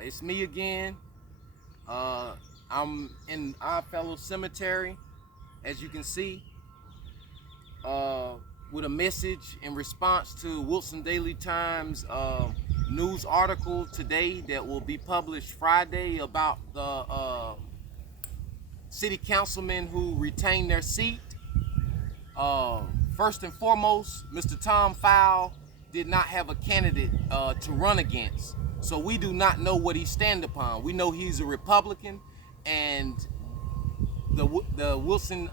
It's me again. I'm in Oddfellow Cemetery, as you can see, uh, with a message in response to Wilson Daily Times news article today that will be published Friday about the city councilmen who retained their seat. First and foremost, Mr. Tom Fowle did not have a candidate to run against. So we do not know what he stand upon. We know he's a Republican, and the Wilson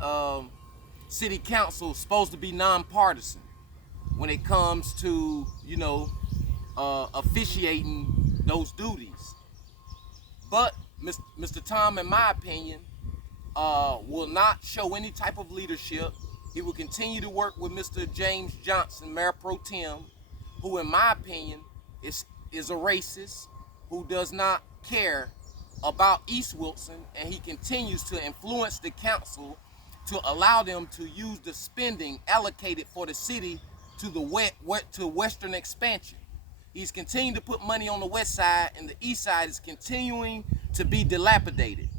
City Council is supposed to be nonpartisan when it comes to, officiating those duties. But Mr. Tom, in my opinion, will not show any type of leadership. He will continue to work with Mr. James Johnson, Mayor Pro Tem, who, in my opinion, is a racist, who does not care about East Wilson, and he continues to influence the council to allow them to use the spending allocated for the city to western expansion. He's continuing to put money on the west side, and the east side is continuing to be dilapidated.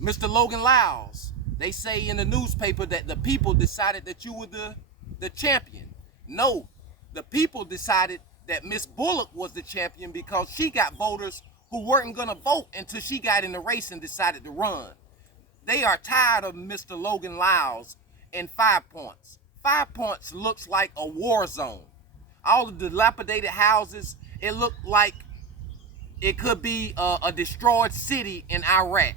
Mr. Logan Lyles, they say in the newspaper that the people decided that you were the champion. No, the people decided that Miss Bullock was the champion because she got voters who weren't going to vote until she got in the race and decided to run. They are tired of Mr. Logan Lyles and 5 Points. 5 Points looks like a war zone. All the dilapidated houses, it looked like it could be a destroyed city in Iraq.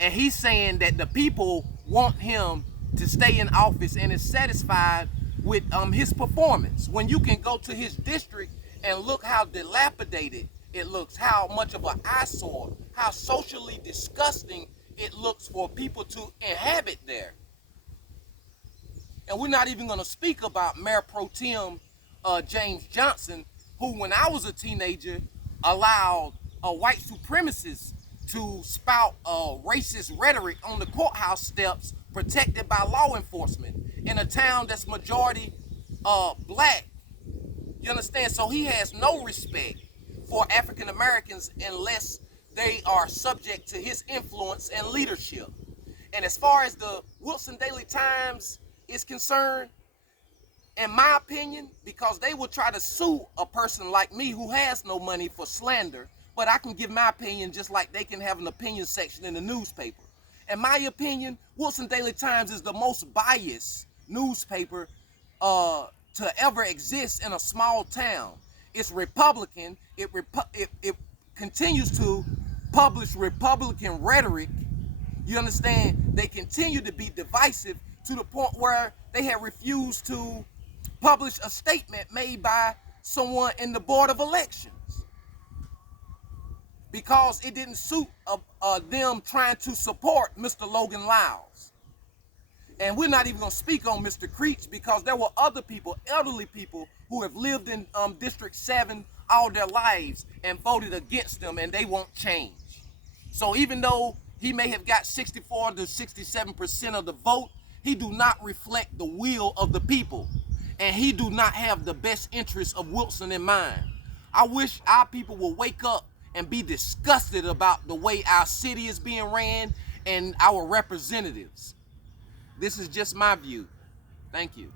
And he's saying that the people want him to stay in office and is satisfied with his performance. When you can go to his district and look how dilapidated it looks, how much of an eyesore, how socially disgusting it looks for people to inhabit there. And we're not even going to speak about Mayor Pro Tem James Johnson, who, when I was a teenager, allowed white supremacists to spout racist rhetoric on the courthouse steps, protected by law enforcement in a town that's majority black. You understand? So he has no respect for African Americans unless they are subject to his influence and leadership. And as far as the Wilson Daily Times is concerned, in my opinion, because they will try to sue a person like me who has no money for slander, but I can give my opinion just like they can have an opinion section in the newspaper. In my opinion, Wilson Daily Times is the most biased newspaper to ever exist in a small town. It's Republican. It continues to publish Republican rhetoric. You understand? They continue to be divisive to the point where they have refused to publish a statement made by someone in the Board of Elections because it didn't suit them trying to support Mr. Logan Lyles. And we're not even going to speak on Mr. Creech because there were other people, elderly people, who have lived in District 7 all their lives and voted against them, and they won't change. So even though he may have got 64 to 67% of the vote, he do not reflect the will of the people. And he do not have the best interests of Wilson in mind. I wish our people will wake up and be disgusted about the way our city is being ran and our representatives. This is just my view. Thank you.